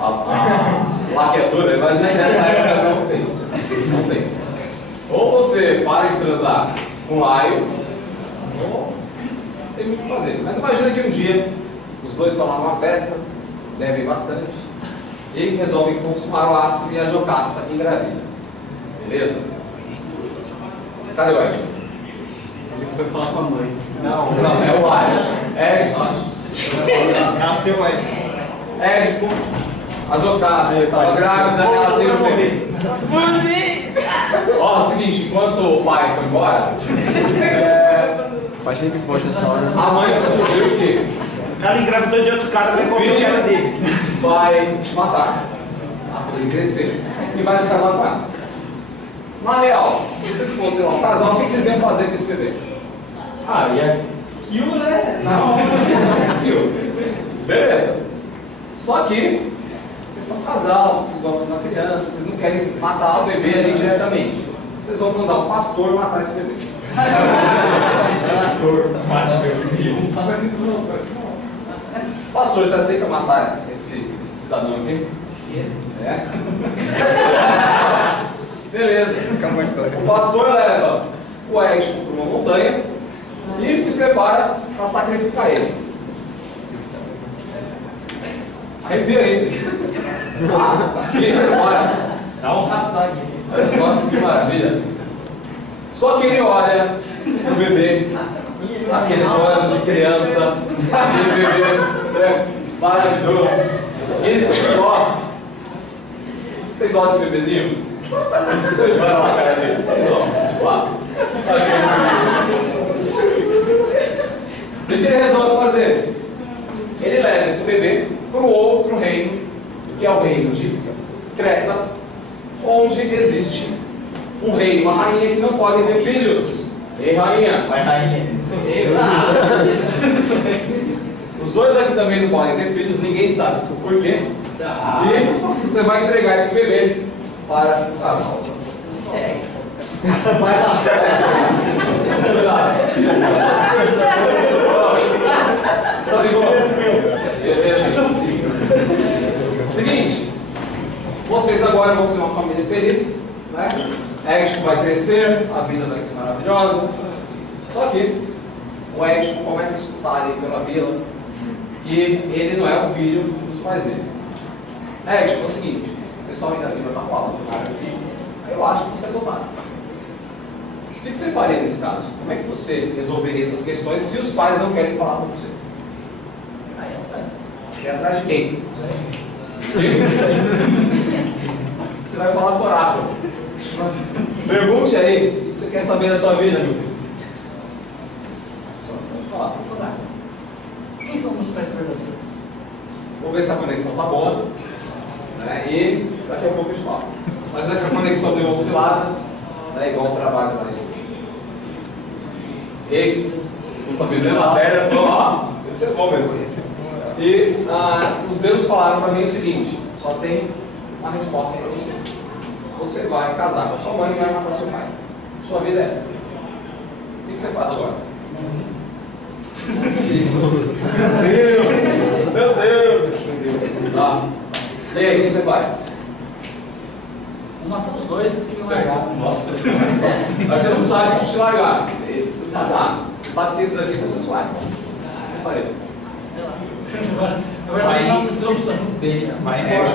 A laqueadora, imagina que nessa época não tem. Não tem. Ou você para de transar com Laio, ou não tem muito o que fazer. Mas imagina que um dia os dois estão lá numa festa, bebem bastante, e resolvem consumar o ato e a Jocasta engravida. Beleza? Cadê o Ed? Ele foi falar com a mãe. Não, é o Laio. Nasceu o Ed. Édipo, a Jocasta estava grávida, ela teve um bebê. Ó, seguinte, enquanto o pai foi embora, O pai sempre foge nessa hora. a mãe descobriu que Ela engravidou de outro cara, vai comer a cara dele. vai te matar, para ele crescer, e vai se casar com ela. Na real, se vocês fossem lá um casal, o que vocês iam fazer com esse bebê? Ia kill, né? Não, kill. Beleza. Só que vocês são um casal, vocês gostam da criança, vocês não querem matar o bebê ali diretamente. Vocês vão mandar um pastor matar esse bebê. Pastor, mate meu filho. Faz isso não, faz isso não. Pastor, você aceita matar esse cidadão aqui? É? Beleza. Acabou a história. O pastor leva o Édipo para uma montanha e se prepara para sacrificar ele. Arrepia aí. Aqui, bora. Dá um raçague. Olha só que maravilha. Só que ele olha pro bebê, aqueles olhos de criança, aquele bebê maravilhoso. E ele tem dó. Você tem dó desse bebezinho? Você vai lá, cara dele. Tem dó. Lá. O que ele resolve fazer? Ele leva esse bebê para o outro reino, que é o reino de Creta, onde existe um rei e uma rainha que não podem ter filhos. Ei, rainha! Vai, rainha. Sou eu. Os dois aqui também não podem ter filhos, ninguém sabe por quê. E você vai entregar esse bebê para o casal. Vai lá. Seguinte, vocês agora vão ser uma família feliz, né? Édipo vai crescer, a vida vai ser maravilhosa. Só que o Édipo começa a escutar ali pela vila que ele não é o filho dos pais dele. Édipo, é o seguinte, o pessoal aí da vila está falando, cara, que eu acho que você é adotado. O que você faria nesse caso? Como é que você resolveria essas questões se os pais não querem falar com você? Aí atrás. Você é atrás de quem? Você vai falar com o oráculo. Pergunte aí o que você quer saber da sua vida, meu filho. Só pode falar. Quem são os pais verdadeiros? Vou ver se a conexão tá boa, né? E daqui a pouco eu te falo. Mas essa conexão deu uma oscilada, né? Igual o trabalho lá. Eles estão sabendo a matéria, então, ó, esse é bom mesmo. E os deuses falaram para mim o seguinte: só tem uma resposta para você. Você vai casar com a sua mãe e vai matar seu pai. Sua vida é essa. O que você faz agora? Meu Deus! Tá. E aí, o que você faz? Vou matar os dois e me Você- largar. Nossa, mas você não sabe como te largar. Você não sabe nada. Você sabe que esses aqui são seus pais. O que você faria? Sei lá. Agora você não precisa opção. Vai embora.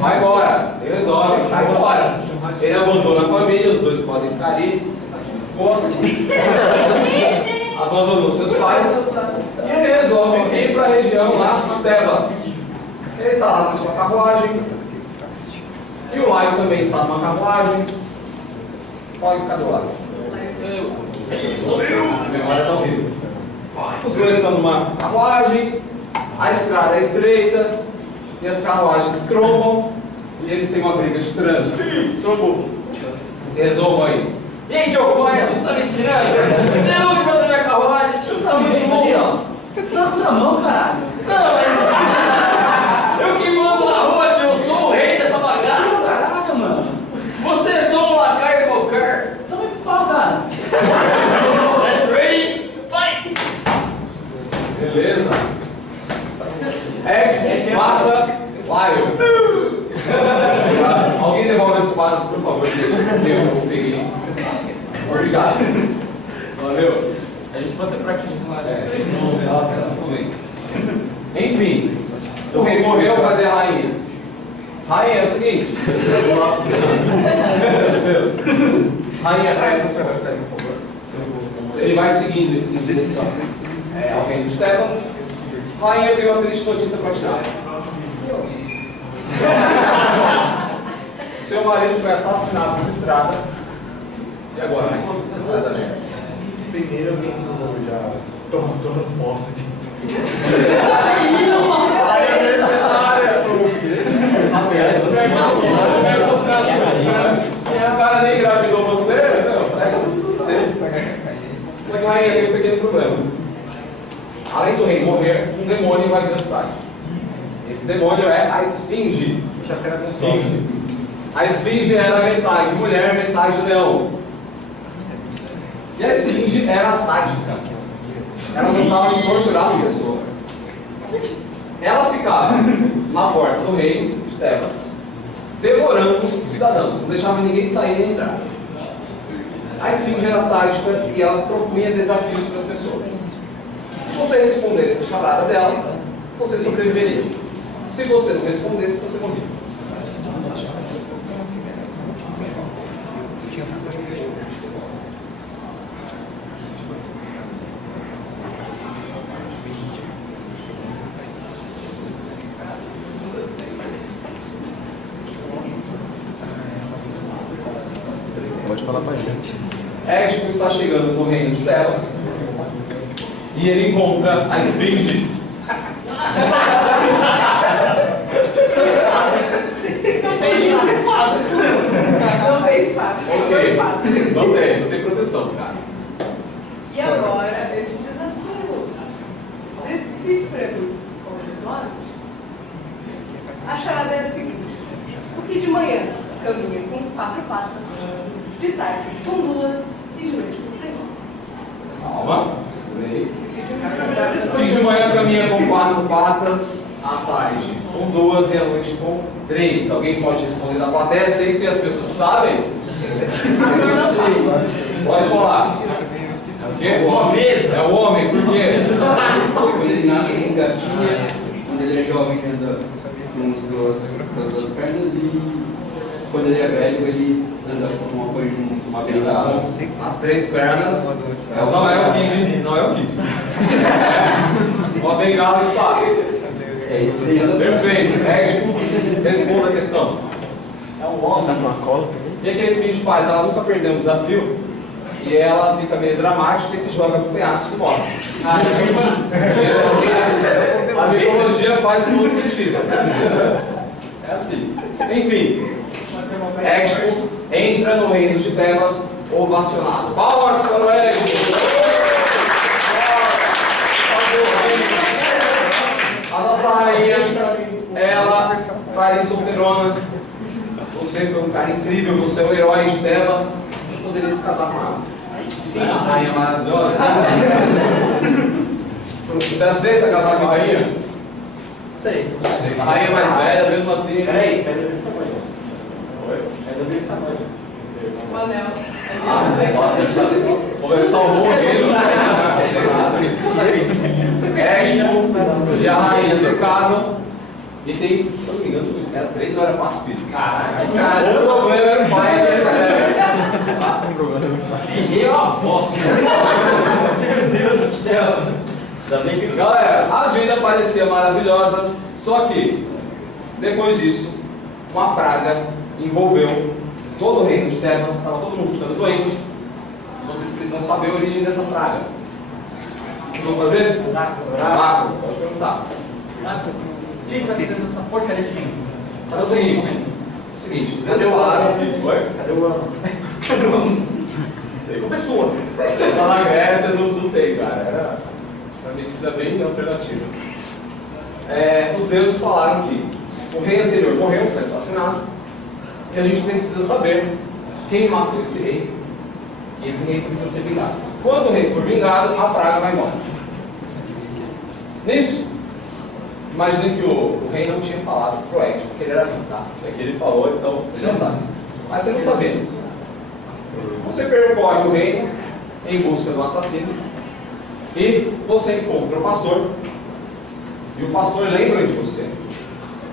Vai embora. Ele resolve. Vai embora. Ele abandona a família, os dois podem ficar ali. Abandonou seus pais. E ele resolve ir para a região lá de Tebas. Ele está lá na sua carruagem. E o Laio também está numa carruagem. Pode ficar do lado. A memória está horrível. Os dois estão numa carruagem, a estrada é estreita e as carruagens trombam e eles têm uma briga de trânsito. Trombou. Se resolvam aí. E aí, Diogo, qual é? Você tá me tirando? Você não me bota minha carruagem? Deixa eu saber muito bom, ó. Você tá com a mão, caralho. Não, mas... eu que mando na rua, tio, eu sou o rei dessa bagaça. Caraca, mano. Você é só um lacaio qualquer. Então vai pro pau, cara. Let's ready, fight! Beleza? Mata, Lion. Alguém devolve as espadas, por favor, gente, porque eu peguei. Obrigado. Valeu. A gente pode ter fraquinho, mas... Elas também. Enfim, o rei morreu, cadê a rainha? Rainha, é o seguinte. Nossa Senhora. Meu Deus. Rainha, ele vai seguindo em direção. Alguém dos Tebas. Rainha, eu tenho uma triste notícia para te dar. Seu marido foi assassinado por estrada. E agora, rainha? Você faz a merda. Primeiro eu tento já tomar todas as posses. O cara nem engravidou você? Só que a rainha tem um pequeno problema. Além do rei morrer, um demônio invadiu a cidade. Esse demônio é a Esfinge. A Esfinge era metade mulher, metade leão. E a Esfinge era sádica. Ela gostava de torturar as pessoas. Ela ficava na porta do reino de Tebas, devorando os cidadãos, não deixava ninguém sair nem entrar. A Esfinge era sádica e ela propunha desafios para as pessoas. Se você respondesse a charada dela, você sobreviveria. Se você não respondesse, você morria. Pode falar pra gente. Édipo está chegando no reino de Tebas e ele encontra a Esfinge. Não tem espada. Ok. Não tem proteção, cara. E agora eu te desafio. Decifra-me o nome. A charada é a seguinte: o que de manhã caminha com 4 patas, de tarde com 2 e de noite com 3. Calma. O de manhã caminha com 4 patas, à tarde com 2 e à noite com 3. Alguém pode responder da plateia? Sei se as pessoas sabem. Pode falar. O quê? Uma mesa. É o homem, por quê? Quando ele nasce com gatinha, quando ele é jovem anda com as duas pernas e quando ele é velho ele anda com uma bengala. As 3 pernas. Mas não é o Kid. Não é o Kid. Uma bengala de fato. É isso aí. Perfeito. Édipo, responda a questão. É um homem. Tá com uma cola também? O que a Esfinge faz? Ela nunca perdeu um desafio e ela fica meio dramática e se joga pro penhasco e morre. A mitologia faz todo sentido. É assim. Enfim, Édipo entra no reino de Tebas ovacionado. Palmas para o Édipo! A nossa rainha, ela, Clarice Solteirona, você foi um cara incrível, você é o herói de Tebas, você poderia se casar com ela. A rainha maravilhosa. Você aceita casar com a rainha? Sei. A rainha mais velha, mesmo assim. Peraí, pedra desse tamanho. Pedra desse tamanho. O anel. Nossa, ele salvou o reino. Édipo e a rainha se casam e tem, se eu não me engano, era 3 ou era 4 filhos. Caraca, o problema era o pai dele, sério. Se eu aposto. Meu Deus do céu. Ainda bem que não. Galera, a vida parecia maravilhosa, só que depois disso, uma praga envolveu todo o reino de Tebas, estava todo mundo ficando doente. Vocês precisam saber a origem dessa praga. O que vocês vão fazer? Oráculo. Pode perguntar. Quem está fazendo essa porcaria de livro? É o seguinte, os deuses falaram. Oi? Cadê o ano? Tem pessoa. Lá na Grécia não tem, cara. Era uma medicina bem alternativa. Os deuses falaram que o rei anterior morreu, foi assassinado, e a gente precisa saber quem matou esse rei, e esse rei precisa ser vingado. Quando o rei for vingado, a praga vai embora. Nisso, imaginem que o rei não tinha falado pro Ed, porque ele era vivo, tá? É que ele falou, então você já sabe. Mas você não sabia. Você percorre o reino em busca do assassino e você encontra o pastor e o pastor lembra de você.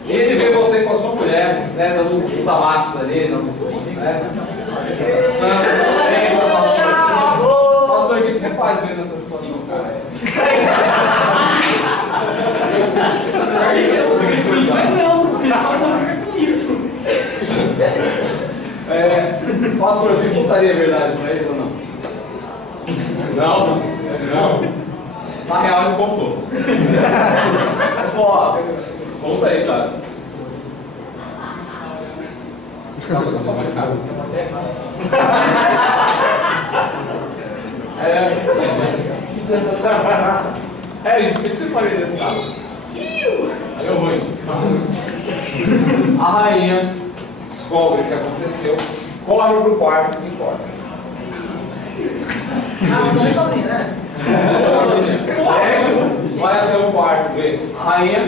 E ele vê você com a sua mulher, né, dando uns amassos ali, dando uns, né? Pastor, o que você faz vendo essa situação, cara? Mas não, ele falou com isso. Pastor, você contaria a verdade pra eles ou não? Não? Na real, ele contou. Ó, conta aí, cara. Você tá com a sua mãe, cara? Gente, o que você faria desse caso? Deu ruim. A rainha descobre o que aconteceu, corre pro quarto e se importa. Não é sozinho, né? Vai até o quarto, vê a rainha.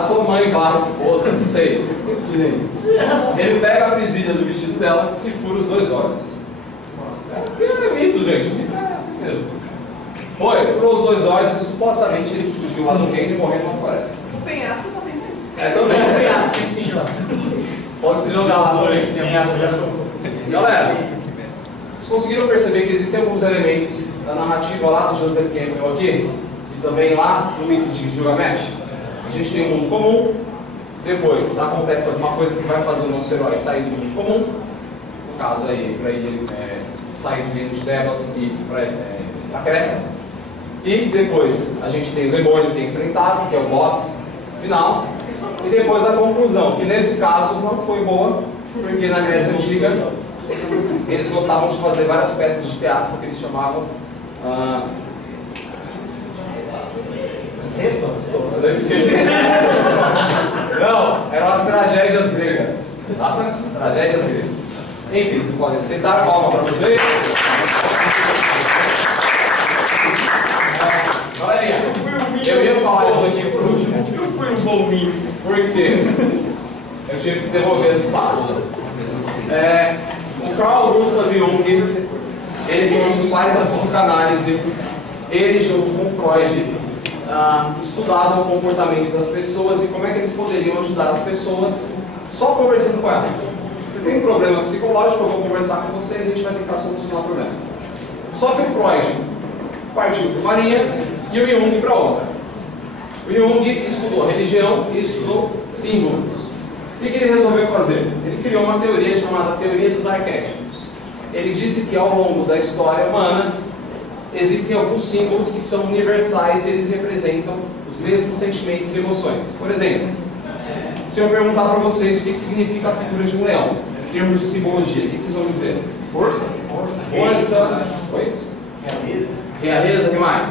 Sua mãe, claro, esposa, não sei. Ele pega a presilha do vestido dela e fura os 2 olhos. É mito, gente. Mito é assim mesmo. Furou os 2 olhos e supostamente ele fugiu lá do reino e morreu numa floresta. O penhasco tá sempre. Também. Pode se jogar lá também. Galera, vocês conseguiram perceber que existem alguns elementos da narrativa lá do Joseph Campbell aqui? E também lá no mito de Gilgamesh? A gente tem um mundo comum, depois acontece alguma coisa que vai fazer o nosso herói sair do mundo comum, no caso aí, para ele sair do reino de Tebas e ir para Creta. E depois a gente tem o demônio que é enfrentado, que é o boss final, e depois a conclusão, que nesse caso não foi boa, porque na Grécia Antiga eles gostavam de fazer várias peças de teatro que eles chamavam não, eram as tragédias gregas. Tá? Tragédias gregas. Enfim, vocês podem sentar, palma para vocês. Galerinha, eu ia falar isso aqui por último. Eu fui um bom mimo. Por quê? Eu tive que devolver as espadas. O Carl Gustav Jung, ele foi um dos pais da psicanálise. Ele, junto com Freud, estudavam o comportamento das pessoas e como é que eles poderiam ajudar as pessoas só conversando com elas. Você tem um problema psicológico, eu vou conversar com vocês e a gente vai tentar solucionar o problema. Só que o Freud partiu para uma linha e o Jung para outra. O Jung estudou religião e estudou símbolos. O que ele resolveu fazer? Ele criou uma teoria chamada Teoria dos Arquétipos. Ele disse que ao longo da história humana existem alguns símbolos que são universais e eles representam os mesmos sentimentos e emoções. Por exemplo, se eu perguntar para vocês o que significa a figura de um leão, em termos de simbologia, o que vocês vão dizer? Força. Oi? Realeza. Realeza, o que mais?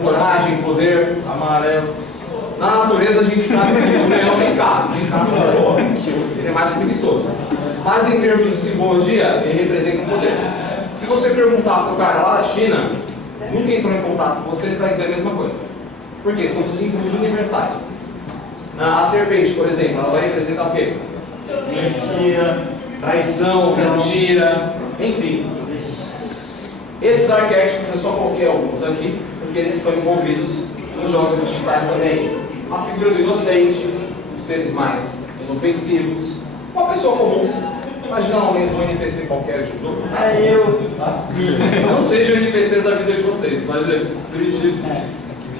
Coragem, poder. Amarelo. Na natureza a gente sabe que o leão tem caça, ele é mais preguiçoso. Mas em termos de simbologia, ele representa um poder. Se você perguntar para o cara lá da China, nunca entrou em contato com você, ele vai dizer a mesma coisa. Porque são símbolos universais. A serpente, por exemplo, ela vai representar o quê? Mentira. Traição, mentira, enfim. Esses arquétipos, eu só coloquei alguns aqui, porque eles estão envolvidos nos jogos digitais também. A figura do inocente, os seres mais inofensivos, uma pessoa comum. Imagina um NPC qualquer de jogo. Não sejam NPCs da vida de vocês, mas é triste isso.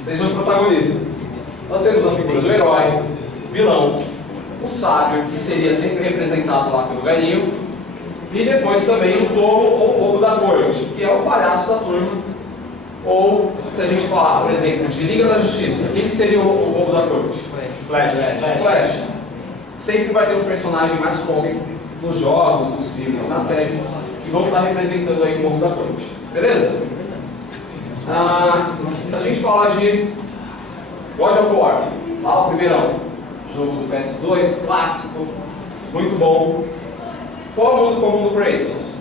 Sejam protagonistas. Nós temos a figura do herói, vilão, o sábio, que seria sempre representado lá pelo velhinho, e depois também o tolo ou o bobo da corte, que é o palhaço da turma. Ou, se a gente falar, por exemplo, de Liga da Justiça, quem que seria o bobo da corte? Flash. Sempre vai ter um personagem mais cômico nos jogos, nos filmes, nas séries, que vão estar representando aí o bobo da corte. Beleza? Se a gente falar de God of War, lá o primeirão, jogo do PS2, clássico, muito bom. Qual é o mundo comum do Kratos?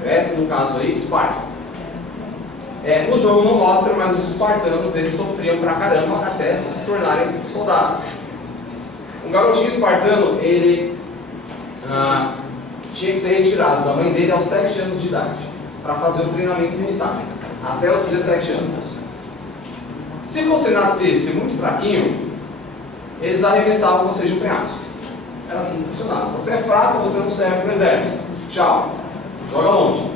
Grécia, no caso aí, Esparta. No jogo não mostra, mas os espartanos eles sofriam pra caramba até se tornarem soldados. Um garotinho espartano, ele tinha que ser retirado da mãe dele aos 7 anos de idade para fazer o treinamento militar, até os 17 anos. Se você nascesse muito fraquinho, eles arremessavam você de um penhasco. Era assim que funcionava. Você é fraco, você não serve para o exército. Tchau. Joga longe.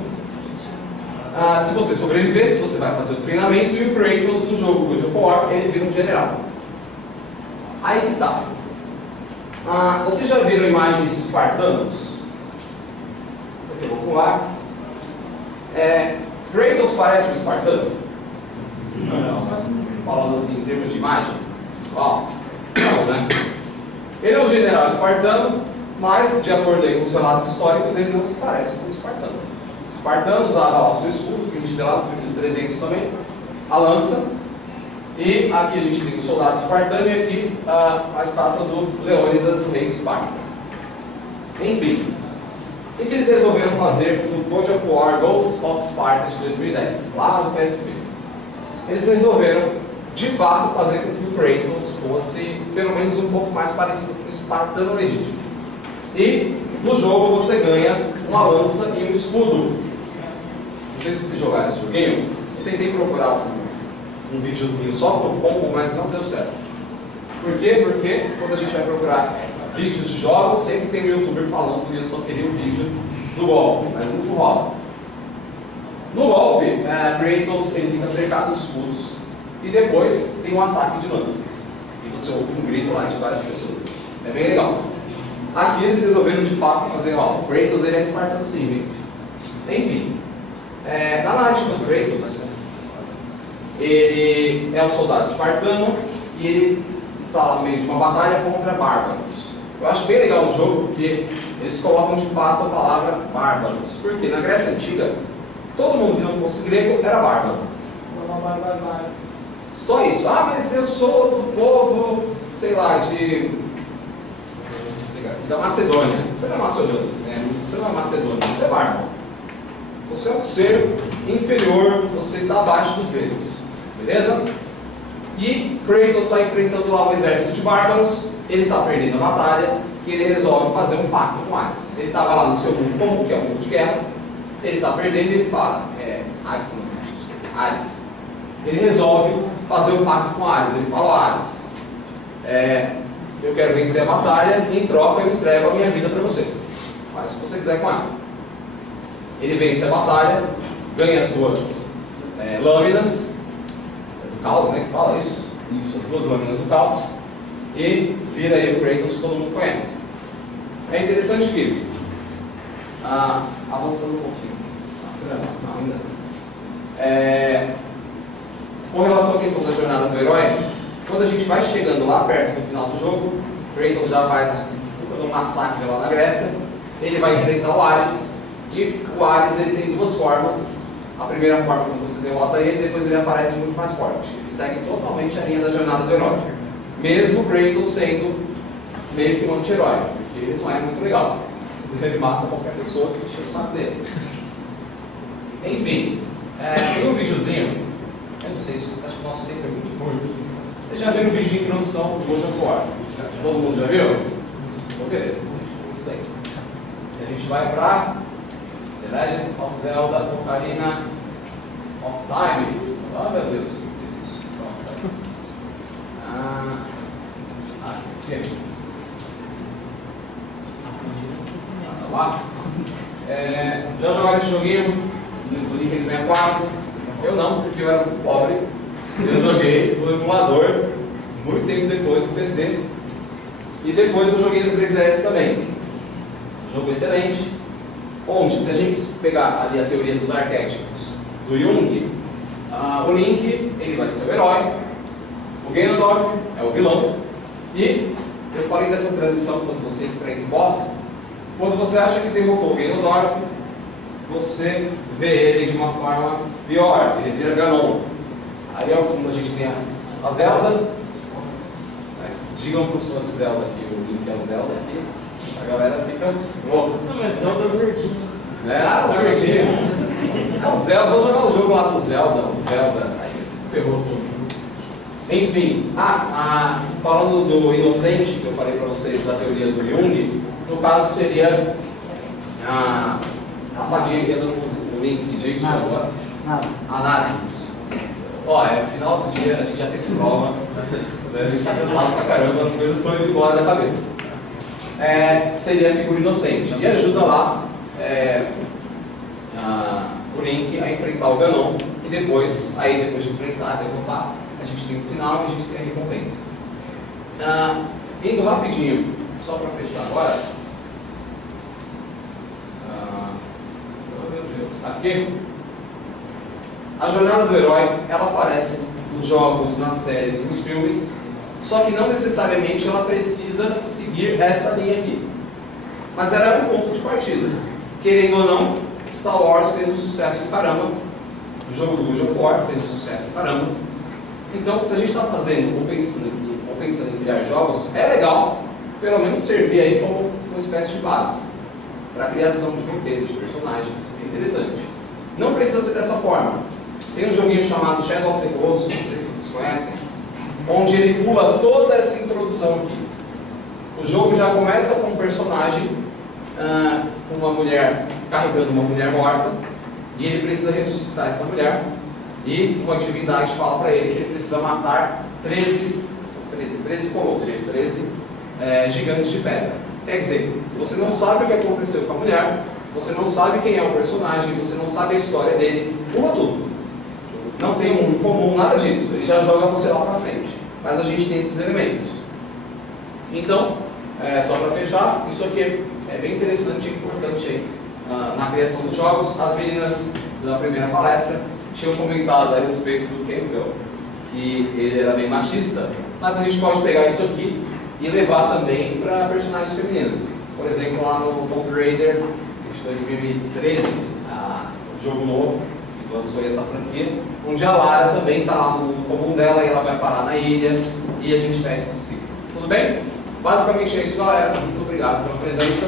Se você sobrevivesse, você vai fazer o treinamento e o Kratos no jogo God of War, ele vira um general. Aí que tá. Vocês já viram imagens de espartanos? Eu vou pular. Kratos parece um espartano? Não. Falando assim em termos de imagem? Não, né? Ele é um general espartano, mas de acordo aí com os relatos históricos, ele não se parece com um espartano. O espartano usava o seu escudo, que a gente vê lá no filme do 300 também, a lança, e aqui a gente tem o soldado espartano e aqui a estátua do Leônidas, o rei de Esparta. Enfim, o que eles resolveram fazer no God of War Ghost of Sparta de 2010, lá no PSP? Eles resolveram, de fato, fazer com que o Kratos fosse, pelo menos, um pouco mais parecido com o espartano legítimo. E, no jogo, você ganha uma lança e um escudo. Não sei se vocês jogaram esse joguinho. Eu tentei procurar um videozinho só com o combo, mas não deu certo. Por quê? Porque quando a gente vai procurar vídeos de jogos, sempre tem um youtuber falando que eu só queria um vídeo do golpe, mas não rola. No golpe, Kratos ele fica cercado de escudos e depois tem um ataque de lanças. E você ouve um grito lá de várias pessoas. É bem legal. Aqui eles resolveram de fato fazer, o Kratos ele é espartano sim, gente. Enfim, na narrativa do Kratos, ele é um soldado espartano e ele está lá no meio de uma batalha contra bárbaros. Eu acho bem legal o jogo porque eles colocam de fato a palavra bárbaros. Porque na Grécia Antiga, todo mundo que não fosse grego era bárbaro. Só isso. Mas eu sou do povo, sei lá, da Macedônia. Você não é Macedônia, você não é Macedônia, você é bárbaro. Você é um ser inferior, você está abaixo dos gregos. Beleza? E Kratos está enfrentando lá um exército de bárbaros, ele está perdendo a batalha e ele resolve fazer um pacto com Hades. Ele estava lá no seu mundo comum, que é o mundo de guerra, ele está perdendo e ele fala, Hades não, Hades. Ele resolve fazer um pacto com Hades, ele fala, Hades, eu quero vencer a batalha e em troca eu entrego a minha vida para você. Faz o que você quiser com ela. Ele vence a batalha, ganha as duas lâminas do caos, né, que fala isso, as duas lâminas do caos, e vira aí o Kratos que todo mundo conhece. É interessante que, avançando um pouquinho, não, ainda não. Com relação à questão da jornada do herói, quando a gente vai chegando lá perto do final do jogo, Kratos já faz um massacre lá na Grécia, ele vai enfrentar o Ares, e o Ares ele tem duas formas. A primeira forma quando você derrota ele, depois ele aparece muito mais forte. Ele segue totalmente a linha da jornada do herói. Mesmo Kratos sendo meio que um anti-herói, porque ele não é muito legal. Ele mata qualquer pessoa que enche o saco dele. Enfim, tem um videozinho, eu não sei se acho que o nosso tempo é muito curto. Vocês já viram o vídeo de introdução do God of War? Todo mundo já viu? Então beleza, isso daí. E a gente vai para The Legend of Zelda Ocarina of Time. Ah, meu Deus. Pronto, sim. Já jogaram esse joguinho do Nintendo 64? Eu não, porque eu era muito pobre. Eu joguei no emulador muito tempo depois do PC. E depois eu joguei no 3DS também. Jogo excelente, onde, se a gente pegar ali a teoria dos arquétipos do Jung, o Link ele vai ser o herói, o Ganondorf é o vilão, e eu falei dessa transição quando você enfrenta o boss. Quando você acha que derrotou o Ganondorf, você vê ele de uma forma pior, ele vira Ganon. Aí ao fundo a gente tem a Zelda. Digam para os fãs de Zelda aqui, o Link é o Zelda aqui. A galera fica louca. Não, mas Zelda é verdinho. O verdinho. É o Zelda, vou jogar o jogo lá do Zelda, o Zelda. Aí ferrou tudo. Enfim, falando do inocente, que eu falei para vocês da teoria do Jung, no caso seria a fadinha que anda no Link, de jeito agora. A Nariz. Ó, é final do dia, a gente já fez prova, né? A gente está cansado pra caramba, as coisas estão indo embora da cabeça. Seria a figura inocente e ajuda lá o Link a enfrentar o Ganon e depois de enfrentar, derrotar, a gente tem o final e a gente tem a recompensa. Indo rapidinho, só para fechar agora. Meu Deus, aqui. A jornada do herói, ela aparece nos jogos, nas séries, nos filmes, só que não necessariamente ela precisa seguir essa linha aqui. Mas ela é um ponto de partida. Querendo ou não, Star Wars fez um sucesso do caramba, o jogo do God of War fez um sucesso do caramba. Então, se a gente está fazendo ou pensando em criar jogos, é legal, pelo menos servir aí como uma espécie de base para a criação de roteiros, de personagens. É interessante. Não precisa ser dessa forma. Tem um joguinho chamado Shadow of the Colossus, não sei se vocês conhecem, onde ele pula toda essa introdução aqui. O jogo já começa com um personagem com uma mulher carregando uma mulher morta, e ele precisa ressuscitar essa mulher, e uma divindade fala para ele que ele precisa matar 13 colossos, 13 gigantes de pedra. Quer dizer, você não sabe o que aconteceu com a mulher, você não sabe quem é o personagem, você não sabe a história dele, pula tudo. Não tem um comum, nada disso, ele já joga você lá para frente. Mas a gente tem esses elementos. Então, só para fechar, isso aqui é bem interessante e importante aí, na criação dos jogos. As meninas da primeira palestra tinham comentado a respeito do Campbell, que ele era bem machista, mas a gente pode pegar isso aqui e levar também para personagens femininos. Por exemplo, lá no Tomb Raider de 2013, o jogo novo, que lançou essa franquia, onde a Lara também está lá no mundo comum dela e ela vai parar na ilha e a gente fecha esse ciclo. Tudo bem? Basicamente é isso, galera. Muito obrigado pela presença.